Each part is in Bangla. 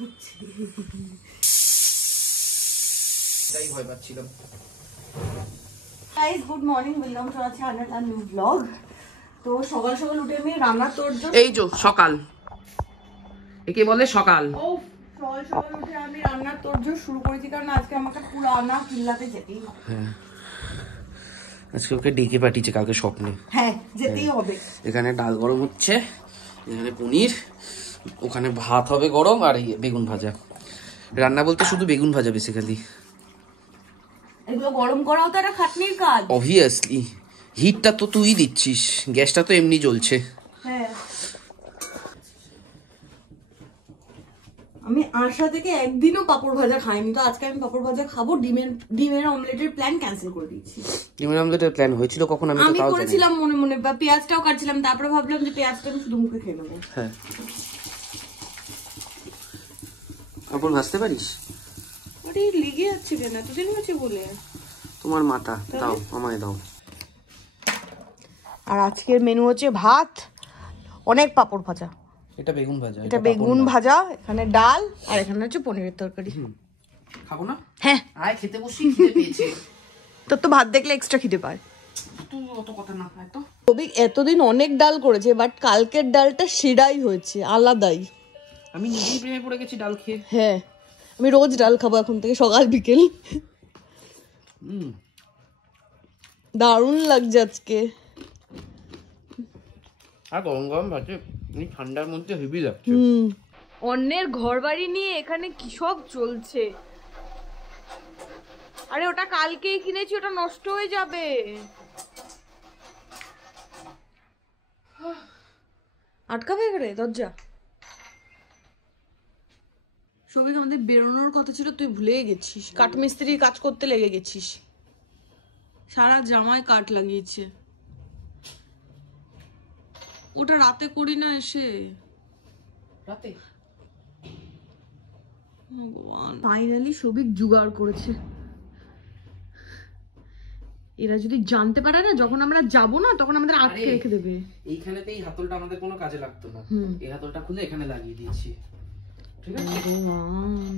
হচ্ছে। তাই ভয় পাচ্ছিলাম। Guys good morning, welcome to our channel and new blog. তো সকাল সকাল উঠে আমি রান্না তোরজোর, এই যে সকাল, একে বলে সকাল। ও সকাল সকাল উঠে আমি রান্না তোরজোর শুরু করেছি, কারণ আজকে আমাকে পুরানা কিল্লাতে যেতেই হবে। হ্যাঁ, আজকে ওকে ডেকে পাঠিয়েছে কালকে স্বপ্নে। হ্যাঁ, যেতেই হবে। এখানে ডাল গরম হচ্ছে, এখানে পনির, ওখানে ভাত হবে গরম, আর বেগুন ভাজা। রান্না বলতে শুধু বেগুন ভাজা বেসিক্যালি। এগুলো গরম করাও তো একটা খাটনির কাজ। অবভিয়াসলি, হিটটা তো তুই দিচ্ছিস, গ্যাসটা তো এমনি জ্বলছে। হ্যাঁ, আমি আশা থেকে একদিনও পাপড় ভাজা খাইনি, তো আজকে আমি পাপড় ভাজা খাবো। ডিমের অমলেটের প্ল্যান ক্যান্সেল করে দিয়েছি। ডিমের অমলেটের প্ল্যান হয়েছিল কখন? আমি করেছিলাম মনে মনে, বা পেঁয়াজটাও কাটছিলাম, তারপরে ভাবলাম যে পেঁয়াজটা আমি শুধু মুখে খেয়ে নেবো। হ্যাঁ, পাপড় ভাজতে পারিস? ওরে লেগে যাচ্ছে কেন, এতদিন হয়েছে বলে। তোমার মাটা দাও, আমায় দাও। আর আজকের মেনু হচ্ছে ভাত, অনেক পাপড় ভাজা। এটা বেগুন ভাজা, এটা বেগুন ভাজা, এখানে ডাল, আর এখানে হচ্ছে পনিরের তরকারি। খাবো না? হ্যাঁ, আয় খেতে বসি, খিদে পেয়েছে। তোর তো ভাত দেখলে এক্সট্রা খিদে পায়। তুই অত কথা না পায় তো। কবিক এতদিন অনেক ডাল করেছে, বাট কালকের ডালটা সেরাই হয়েছে, আলাদাই। আমি নিজেই প্রেমে পড়ে গেছি ডাল খেয়ে। হ্যাঁ, আমি রোজ ডাল খাবো এখন থেকে, সকাল বিকেল। দারুণ লাগছে আজকে। আর গরম গরম ভাতে ঠান্ডার মধ্যে হেভি লাগছে। অন্যের ঘর বাড়ি নিয়ে এখানে কি সব চলছে। আরে ওটা কালকেই কিনেছি, ওটা নষ্ট হয়ে যাবে। আটকাবে এবারে দরজা। সবাই আমাদের বেরোনোর কথা ছিল, তুই ভুলে গেছিস। কাঠমিস্ত্রি কাজ করতে লেগে গেছিস, সারা জামায় কাঠ লাগিয়েছে। ওটা রাতে করি না এসে রাতে। ভগবান, ফাইনালি সবিক জুগাড় করেছে। এরা যদি জানতে পারে না যখন আমরা যাব না, তখন আমাদের আটকে রেখে দেবে। এইখানেতেই হাতলটা আমাদের কোনো কাজে লাগতো না, এই হাতলটা খুলে এখানে লাগিয়ে দিয়েছি। ঠিক আছে, ভগবান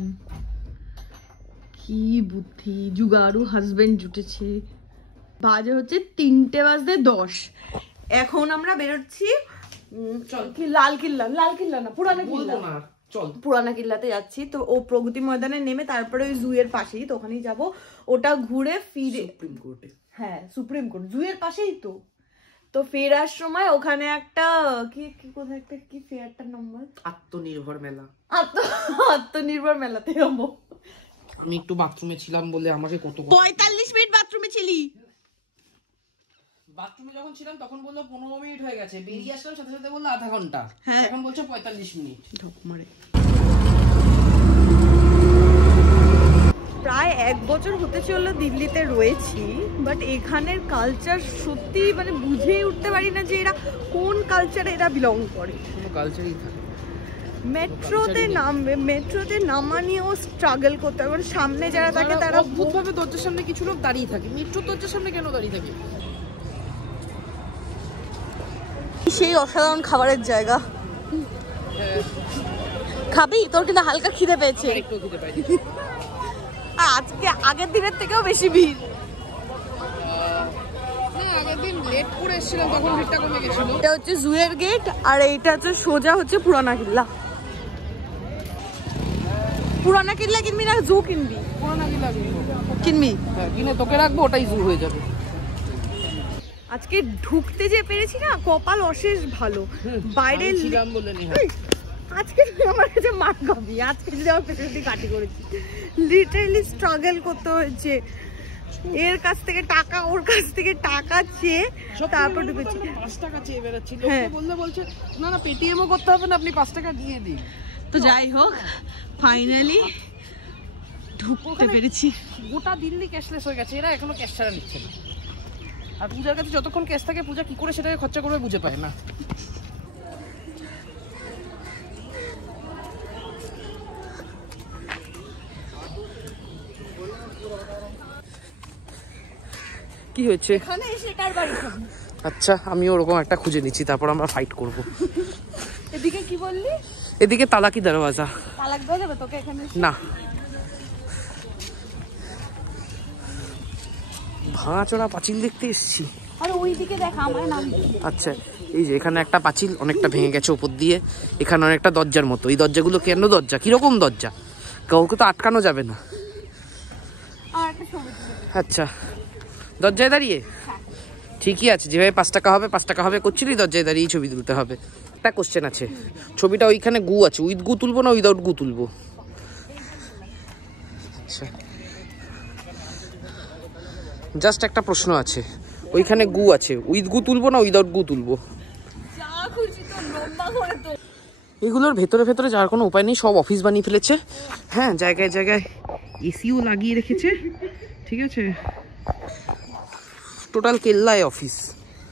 কি বুদ্ধি, জুগাড়ু হাজবেন্ড জুটেছে। বাজে হচ্ছে 3:10। এখন আমরা বেরোচ্ছি লাল কিল্লা না, পুরানা কিল্লা। পুরানা কিল্লাতে যাচ্ছি। তো ও প্রগতি ময়দানে নেমে তারপরে ওই জুয়ের পাশেই, তো ওখানেই যাবো। ওটা ঘুরে ফিরে সুপ্রিম কোর্টে। হ্যাঁ, সুপ্রিম কোর্ট জুয়ের পাশেই তো। তো ফেরার সময় ওখানে একটা কি কোথায় একটা কি ফেয়ারটার নাম্বার, আত্মনির্ভর মেলা। আত্মনির্ভর মেলাতে যাবো। আমি একটু বাথরুমে ছিলাম বলে আমাকে কত 45 মিনিট বাথরুমে ছিলি। বাথরুমে যখন ছিলাম তখন বললো 15 মিনিট হয়ে গেছে, বেরিয়ে আসলাম সাথে সাথে বললো আধা ঘন্টা। এখন বলছে 45 মিনিট। ঢোক মারে। প্রায় 1 বছর হতে চললো দিল্লিতে রয়েছি, বাট এখানের কালচার সত্যি মানে বুঝেই উঠতে পারি না যে এরা কোন কালচারে এরা বিলং করে। কোনো কালচারই থাকে। মেট্রোতে নামা নিয়েও স্ট্রাগল করতে হবে। সামনে যারা থাকে তারা অদ্ভুতভাবে দরজার সামনে কিছু লোক দাঁড়িয়ে থাকে। মেট্রোর দরজার সামনে কেন দাঁড়িয়ে থাকে? সেই অসাধারণ খাবারের জায়গা। খাবি? তোর কিন্তু হালকা খিদে পেয়েছে। একটু খিদে পাইনি। আজকে আগের দিনের থেকেও বেশি ভিড়। আগের দিন লেট করে এসেছিলাম, তখন ভিড়টা কমে গেছিল। এটা হচ্ছে জুয়ের গেট, আর এইটা হচ্ছে সোজা হচ্ছে পুরানা কিল্লা। পুরানা কিল্লা কিনবি না জু কিনবি? পুরানা কিল্লা কিনবি? হ্যাঁ, কিনে তোকে রাখবো, ওটাই জু হয়ে যাবে। আজকে ঢুকতে যে পেরেছি না, কপাল অশেষ ভালো। বাইরে ছিলাম বলে নি। আজকে আমার কাছে মার খাবি, আজকে যদি আমার পেছনে কাটি করেছি। লিটারালি স্ট্রাগল করতে হয়েছে, এর কাছ থেকে টাকা ওর কাছ থেকে টাকা চেয়ে তারপর ঢুকেছি। 5 টাকা চেয়ে বেড়াচ্ছি, বলছে না পেটিএমও করতে হবে না, আপনি 5 টাকা দিয়ে দিন। তো যাই হোক, ফাইনালি ঢুকতে পেরেছি। গোটা দিল্লি ক্যাশলেস হয়ে গেছে, এরা এখনো ক্যাশ ছাড়া নিচ্ছে না। আর পূজার কাছে যতক্ষণ ক্যাশ থাকে, পূজা কি করে সেটাকে খরচা করবে বুঝে পায় না। কি হয়েছে? আচ্ছা, আমি ওরকম একটা খুঁজে নিচ্ছি, তারপর আমরা ফাইট করব। এদিকে কি বললি? এদিকে তালা কি দরওয়াজা। তালাক দেওয়া যাবে তোকে এখানে? না, ভাঙাচোরা পাঁচিল দেখতে এসছি। আর ওইদিকে দেখ আমার নাম। আচ্ছা, এই যে এখানে একটা পাঁচিল অনেকটা ভেঙে গেছে ওপর দিয়ে, এখানে অনেকটা দরজার মতো। এই দরজাগুলো কেন দরজা, কিরকম দরজা, কাউকে তো আটকানো যাবে না। আচ্ছা, দরজায় দাঁড়িয়ে ঠিকই আছে, যেভাবে 5 টাকা হবে 5 টাকা হবে করছিলি, দরজায় দাঁড়িয়ে ছবি তুলতে হবে। একটা কোশ্চেন আছে, ছবিটা ওইখানে গু আছে, উইথ গু তুলবো না উইদাউট গু তুলবো? আচ্ছা, জাস্ট একটা প্রশ্ন আছে, ওইখানে গু আছে, উইথ গু তুলবো না উইদাউট গু তুলবো? এগুলোর ভেতরে ভেতরে যাওয়ার কোনো উপায় নেই, সব অফিস বানিয়ে ফেলেছে। হ্যাঁ, জায়গায় জায়গায় এসিও লাগিয়ে রেখেছে, ঠিক আছে, টোটাল কেল্লায় অফিস।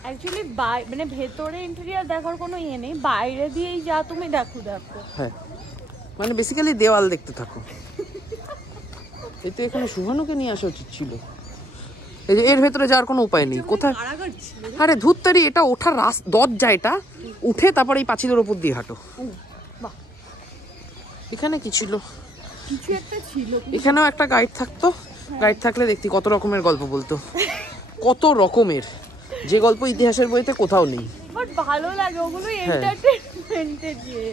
অ্যাকচুয়ালি মানে ভেতরে ইন্টেরিয়র দেখার কোনো ইয়ে নেই, বাইরে দিয়েই যা তুমি দেখো। হ্যাঁ, মানে বেসিক্যালি দেওয়াল দেখতে থাকো। এই তো এখানে শুভানুকে নিয়ে আসা উচিত ছিল। এর ভেতরে যাওয়ার কোনো উপায় নেই। কোথায়? আরে ধুত্তারি, এটা ওঠার দরজা, এটা উঠে তারপর এই পাঁচিলের ওপর দিয়ে হাঁটো। এখানে কি ছিল? কিছু একটা ছিল। এখানেও একটা গাইড থাকতো, গাইড থাকলে দেখতি কত রকমের গল্প বলতো, কত রকমের, যে গল্প ইতিহাসের বইতে কোথাও নেই। বাট ভালো লাগে ওগুলো, এন্টারটেইনমেন্টের দিয়ে।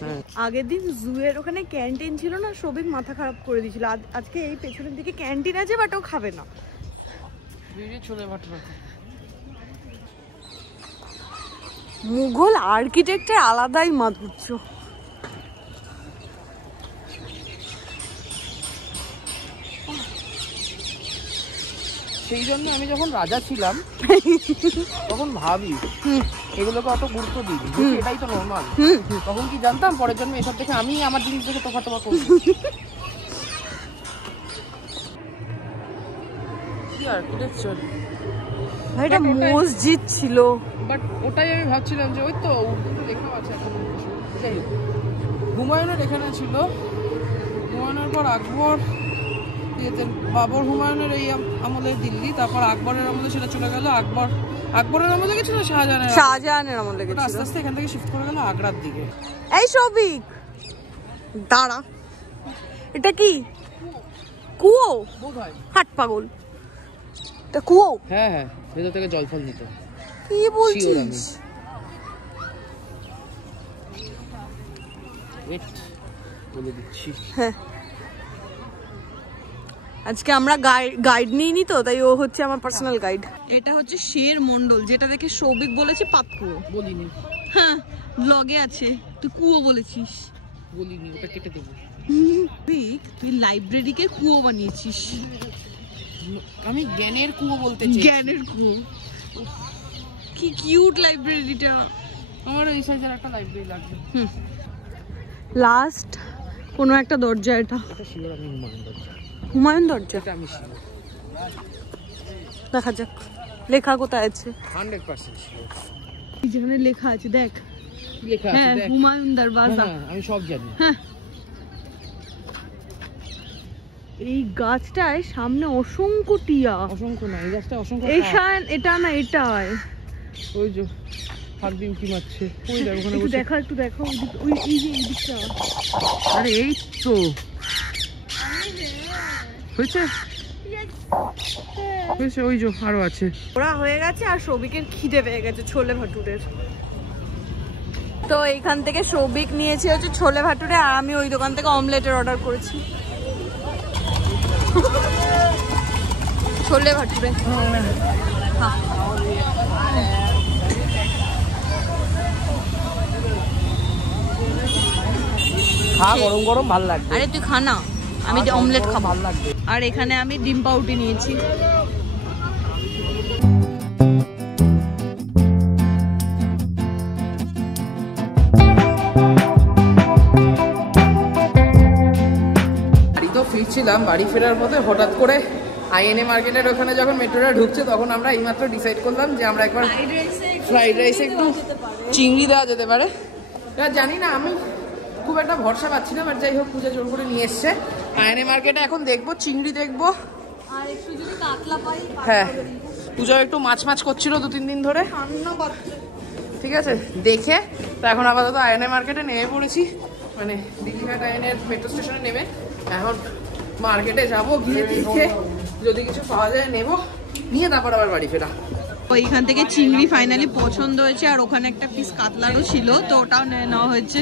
আগের দিন জুয়ের ওখানে ক্যান্টিন ছিল না, সবিক মাথা খারাপ করে দিয়েছিল। আজকে এই পেছনের দিকে ক্যান্টিন আছে, বাট ও খাবে না। মুঘল আর্কিটেক্টের আলাদাই মাধুর্য। সেই জন্য আমি যখন রাজা ছিলাম তখন ভাবি এগুলোকে অত গুরুত্ব দিই, এটাই তো নর্মাল। তখন কি জানতাম পরের জন্য এসব দেখে আমি আমার জিনিস দেখে তোফা টোফা করবো। এটা মসজিদ ছিল, বাট ওটাই আমি ভাবছিলাম যে ওই তো উর্দুতে লেখা আছে এখন। যাই হোক, হুমায়ুনের এখানে ছিল, হুমায়ুনের পর আকবর, বাবর হুমায়ুনের এই আমলে দিল্লি, তারপর আকবরের আমলে সেটা চলে গেল, আকবরের আমলে গেছিল শাহজাহানের আমলে গেছিল, আস্তে আস্তে এখান থেকে শিফট করে গেল আগ্রার দিকে। এই সবিক দাঁড়া, এটা কি কুয়ো? বোধহয়। হাট পাগল, এটা কুয়ো? হ্যাঁ হ্যাঁ, ভেতর থেকে জল ফল নিত। কি বলছিস? বলে দিচ্ছি। হ্যাঁ, আজকে আমরা গাইড নিইনি তো, তাই ও হচ্ছে আমার পার্সোনাল গাইড। এটা হচ্ছে শের মন্ডল, যেটা দেখে সৌভিক বলেছে পাতকুয়ো। বলিনি। হ্যাঁ, ব্লগে আছে, তুই কুয়ো বলেছিস। বলিনি, ওটা কেটে দেবো। তুই লাইব্রেরিকে কুয়ো বানিয়েছিস। আমি জ্ঞানের কুয়ো বলতে চাই। জ্ঞানের কুয়ো, কি কিউট লাইব্রেরিটা। আমার এই সাইজের একটা লাইব্রেরি লাগবে। লাস্ট কোনো একটা দরজা, এটা শিওর আমি হুমায়ুন দরজা। হুমায়ুন দরজা? এটা আমি শিওর। দেখা যাক লেখা কোথায় আছে। 100% শিওর। যেখানে লেখা আছে দেখ, লেখা আছে দেখ, হুমায়ুন দরওয়াজা। আমি সব জানি। হ্যাঁ, এই গাছটায় সামনে অসংখ্য টিয়া। অসংখ্য না, এই গাছটা অসংখ্য। এটা না, এটাই ওই যে হাত দিয়ে উঁকি মারছে, ওই দেখ ওখানে বসে। একটু দেখো ওই এই যে এই দিকটা। আরে এই তো হয়েছে, হয়েছে, ওই যে আরো আছে। ওরা হয়ে গেছে, আর সৌভিকের খিদে পেয়ে গেছে ছোলে ভাটুরের। তো এইখান থেকে সৌভিক নিয়েছি হচ্ছে ছোলে ভাটুরে, আর আমি ওই দোকান থেকে অমলেটের অর্ডার করেছি। ছোলে ভাটুরে খা, গরম গরম ভালো লাগবে। আরে তুই খা না, আমি অমলেট খাবো, ভালো লাগবে। আর এখানে আমি ডিম পাউরুটি নিয়েছি। বাড়ি তো ফিরছিলাম, বাড়ি ফেরার পথে হঠাৎ করে আইএনএ মার্কেটের ওখানে যখন মেট্রোটা ঢুকছে, তখন আমরা এইমাত্র ডিসাইড করলাম যে আমরা একবার ফ্রাইড রাইসে একটু চিংড়ি দেওয়া যেতে পারে। এবার জানি না, আমি খুব একটা ভরসা পাচ্ছি না, বাট যাই হোক পূজা জোর করে নিয়ে এসছে। আইএনএ মার্কেটে এখন দেখবো চিংড়ি দেখবো, আর একটু যদি কাতলা পাই। হ্যাঁ, পূজা একটু মাছ করছিল 2-3 দিন ধরে, ঠিক আছে দেখে। তো এখন আপাতত আইএনএ মার্কেটে নেমে পড়েছি, মানে দিঘিঘাট আইনের মেট্রো স্টেশনে নেমে এখন মার্কেটে যাব, গিয়ে দেখে যদি কিছু পাওয়া যায় নেব, নিয়ে তারপর আবার বাড়ি ফেরা। ওইখান থেকে চিংড়ি ফাইনালি পছন্দ হয়েছে, আর ওখানে একটা পিস কাতলারও ছিল, তো ওটাও নেওয়া হয়েছে।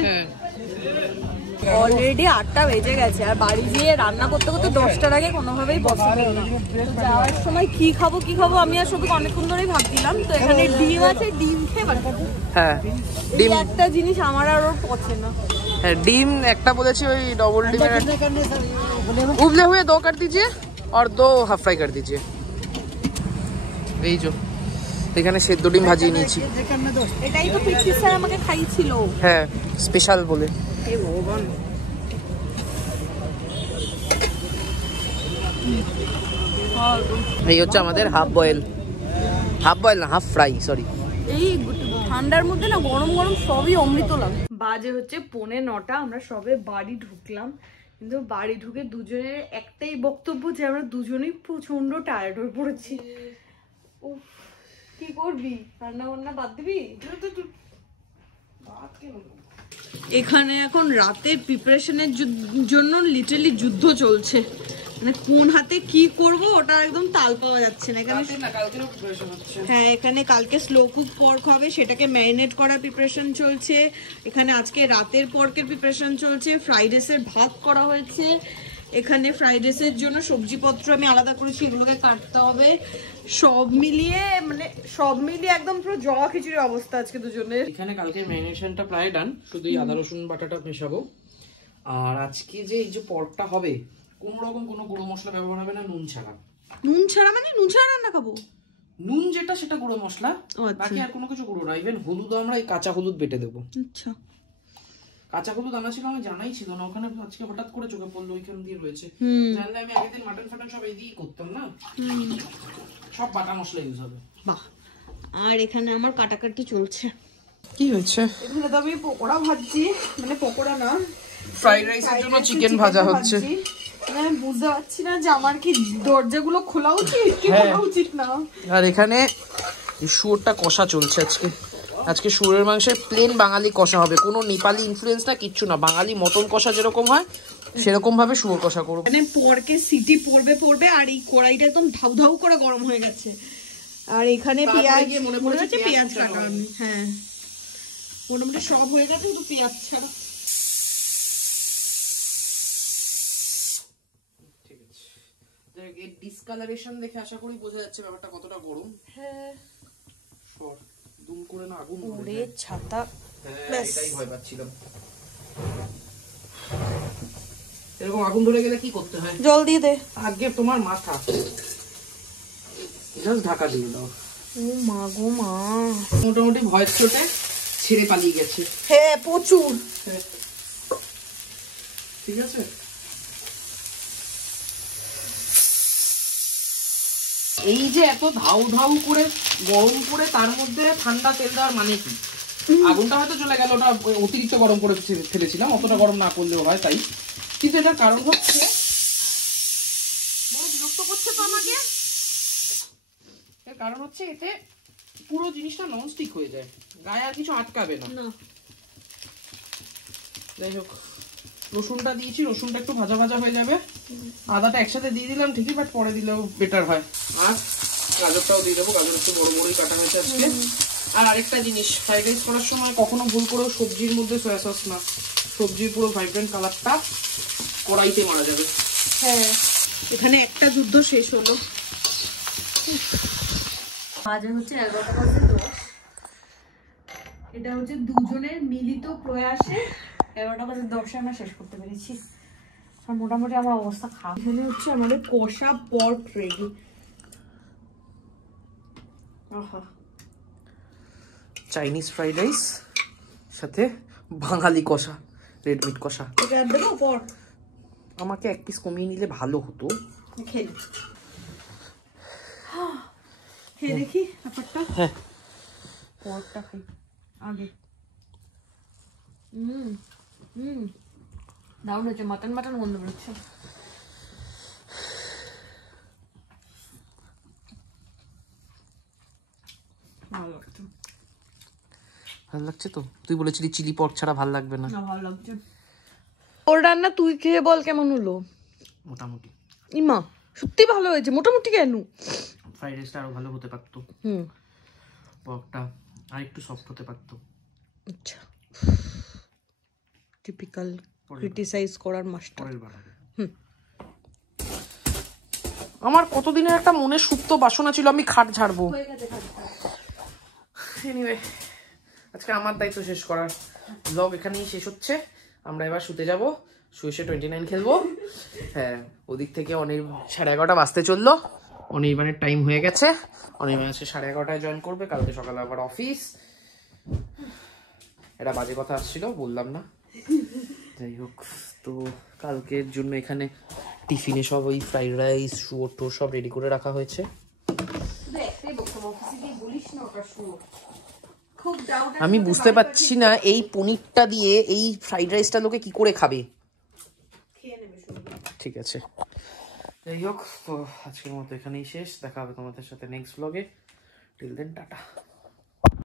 অলরেডি 8টা বেজে গেছে, আর বাড়ি গিয়ে রান্না করতে করতে 10টার আগে কোনোভাবেই পসিবল না। যাওয়ার সময় কি খাবো আমি আর শুধু অনেকক্ষণ ধরেই ভাবছিলাম, তো এখানে ডিম আছে, ডিম খেয়ে বাড়ি যাবো। হ্যাঁ, ডিম একটা জিনিস আমার আর ওর পছন্দ না। হ্যাঁ, ডিম একটা বলেছি, ওই डबल ডিমের उबले हुए 2 कर दीजिए और 2 हाफ फ्राई कर दीजिए। এই যে এখানে সেদ্ধ ডিম ভাজিয়ে নিয়েছি। এটাই তো পিকটি স্যার আমাকে খাইছিল। হ্যাঁ, স্পেশাল বলে। এই ভগবান, এই হচ্ছে আমাদের হাফ বয়েল না হাফ ফ্রাই, সরি। এই ঠান্ডার মধ্যে না গরম গরম সবই অমৃত লাগে। বাজে হচ্ছে 9:45, আমরা সবে বাড়ি ঢুকলাম, কিন্তু বাড়ি ঢুকে দুজনের একটাই বক্তব্য যে আমরা দুজনেই প্রচন্ড টায়ার্ড হয়ে পড়েছি। উফ, কি করবি, রান্না বান্না বাদ দিবি? এখানে এখন রাতের প্রিপারেশনের জন্য লিটারালি যুদ্ধ চলছে, মানে কোন হাতে কি করব ওটা একদম তাল পাওয়া যাচ্ছে না। এখানে হ্যাঁ, এখানে কালকে স্লো কুক পর্ক হবে, সেটাকে ম্যারিনেট করার প্রিপারেশন চলছে। এখানে আজকে রাতের পর্কের প্রিপারেশন চলছে। ফ্রাইড রাইসের ভাত করা হয়েছে। এখানে ফ্রাইড রাইসের জন্য সবজিপত্র আমি আলাদা করেছি, এগুলোকে কাটতে হবে। সব মিলিয়ে একদম পুরো জবা খিচুড়ি অবস্থা আজকে দুজনের। এখানে কালকে ম্যারিনেশনটা প্রায় ডান, শুধু এই আদা রসুন বাটাটা মেশাবো। আর আজকে যে এই যে পর্কটা হবে, কোন রকম কোনো গুঁড়ো মশলা ব্যবহার হবে না, নুন ছাড়া। মানে নুন ছাড়া রান্না খাবো? নুন যেটা সেটা গুঁড়ো মশলা, বাকি আর কোনো কিছু গুঁড়ো না। ইভেন হলুদও আমরা এই কাঁচা হলুদ বেটে দেবো। আচ্ছা, কাঁচা হলুদ আনা ছিল, আমার জানাই ছিল না, ওখানে আজকে হঠাৎ করে চোখে পড়লো ওইখান দিয়ে রয়েছে। জানলে আমি আগের দিন মাটন ফাটন সব এই দিয়েই করতাম না, সব বাটা মশলা ইউজ হবে। বাহ। আর এখানে আমার কাটাকাটি চলছে। কি হয়েছে? এখানে তো আমি পকোড়া ভাজছি, মানে পকোড়া না, ফ্রাইড রাইসের জন্য চিকেন ভাজা হচ্ছে। আমি বুঝতে পারছি না যে আমার কি দরজাগুলো খোলা উচিত কি খোলা উচিত না। আর এখানে শুয়োরটা কষা চলছে আজকে শুয়োরের মাংসের প্লেন বাঙালি কষা হবে, কোনো নেপালি ইনফ্লুয়েন্স না, কিচ্ছু না। বাঙালি মটন কষা যেরকম হয় সেরকম ভাবে শুয়োর কষা করবো। মানে পরকে সিটি পড়বে, আর এই কড়াইটা একদম ধাউ ধাউ করে গরম হয়ে গেছে। আর এখানে পেঁয়াজ, মনে হচ্ছে পেঁয়াজ কাটা আমি, হ্যাঁ মোটামুটি সব হয়ে গেছে, শুধু পেঁয়াজ ছাড়া। ডিসকালারেশন দেখে আশা করি বোঝা যাচ্ছে ব্যাপারটা কতটা গরম। হ্যাঁ, দুম করে না আগুন ওরে ছাতা, এটাই ভয় পাচ্ছিলাম। এরকম আগুন ধরে গেলে কি করতে হয়? জল দিয়ে দে। আগে তোমার মাথা জাস্ট ঢাকা দিয়ে দাও। ও মা গো মা, মোটামুটি ভয় চোটে ছেড়ে পালিয়ে গেছে। হ্যাঁ প্রচুর। ঠিক আছে, এই যে এত ধাউ ধাউ করে গরম করে তার মধ্যে ঠান্ডা তেল দেওয়ার মানে কি? আগুনটা হয়তো চলে গেল, ওটা অতিরিক্ত গরম করে ফেলেছিলাম, অতটা গরম না করলেও হয় তাই। কিন্তু এটার কারণ হচ্ছে, বড় বিরক্ত করছে তো আমাকে, এর কারণ হচ্ছে এতে পুরো জিনিসটা ননস্টিক হয়ে যায়, গায়ে আর কিছু আটকাবে না। যাই হোক, রসুনটা দিয়েছি, রসুনটা একটু ভাজা ভাজা হয়ে যাবে। আদাটা একসাথে দিয়ে দিলাম ঠিকই, বাট পরে দিলেও বেটার হয়। আর গাজরটাও দিয়ে দেবো, গাজর একটু বড় বড়ই কাটা হয়েছে আজকে। আর আরেকটা জিনিস, ফ্রাইড রাইস করার সময় কখনো ভুল করেও সবজির মধ্যে সয়া সস না, সবজির পুরো ভাইব্রেন্ট কালারটা কড়াইতে মারা যাবে। হ্যাঁ, এখানে একটা যুদ্ধ শেষ হলো। বাজে হচ্ছে 11:10। এটা হচ্ছে দুজনের মিলিত প্রয়াসে 11:10 আমরা শেষ করতে পেরেছি। আর মোটামুটি আমার অবস্থা খারাপ। এখানে হচ্ছে আমাদের কষা পর্ক রেডি। আহা, চাইনিজ ফ্রাইড রাইস সাথে বাঙালি কষা, রেড মিট কষা। এটা দেবো পর্ক? আমাকে এক পিস কমিয়ে নিলে ভালো হতো। খেয়ে দেখি ব্যাপারটা। হ্যাঁ, পর্কটা খাই আগে। দারুণ হচ্ছে, মাটন গন্ধ বেরোচ্ছে। ভালো লাগছে তো? তুই বলেছিলি চিলি পর্ক ছাড়া ভালো লাগবে না। ভালো লাগছে। ওর রান্না তুই খেয়ে বল কেমন হলো। মোটামুটি ইমা সত্যি ভালো হয়েছে। মোটামুটি কেন? ফ্রাইড রাইসটা আরো ভালো হতে পারতো, পকটা আর একটু সফট হতে পারতো। আচ্ছা, টিপিক্যাল ক্রিটিসাইজ করার মাস্টার। আমার কতদিনের একটা মনে সুপ্ত বাসনা ছিল আমি খাট ঝাড়বো। এনিওয়ে, আজকে আমার দায়িত্ব শেষ করার। ব্লগ এখানেই শেষ হচ্ছে। আমরা এবার শুতে যাব, শুয়ে 29 খেলবো। হ্যাঁ, ওদিক থেকে 11:30 বাজতে চললো। অনির্বাণের টাইম হয়ে গেছে। অনির্বাণ আজকে 11:30 জয়েন করবে, কালকে সকালে আবার অফিস। এটা বাজে কথা আসছিল, বললাম না। যাই হোক, তো কালকের জন্য এখানে টিফিনে সব ওই ফ্রাইড রাইস, শুয়োর টোর সব রেডি করে রাখা হয়েছে। আমি বুঝতে পারছি না এই পনিরটা দিয়ে এই ফ্রাইড রাইসটা লোকে কি করে খাবে। ঠিক আছে, যাই হোক, তো আজকের মতো এখানেই শেষ। দেখা হবে তোমাদের সাথে নেক্সট ব্লগে। Till then tata.